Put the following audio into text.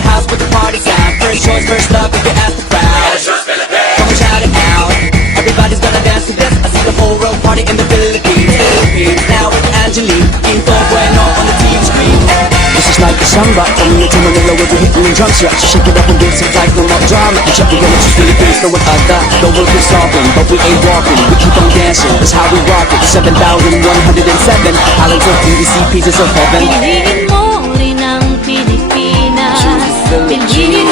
the house with the party sound. First choice, first love, if you ask the crowd. Come and shout it out. Everybody's gonna dance to this. I see the whole world party in the Philippines. Now with Angelique, Quinto Bueno on the TV screen. This is like a samba, coming into Manila with the hitting and drum set. Shake it up and give some type, no more drama. And check again, it's just Philippines, no one other. The world is solving, but we ain't walking. We keep on dancing, that's how we rock it. 7,107 islands of beauty, pieces of heaven. Piliin mo rin ang Pilipinas. Piliin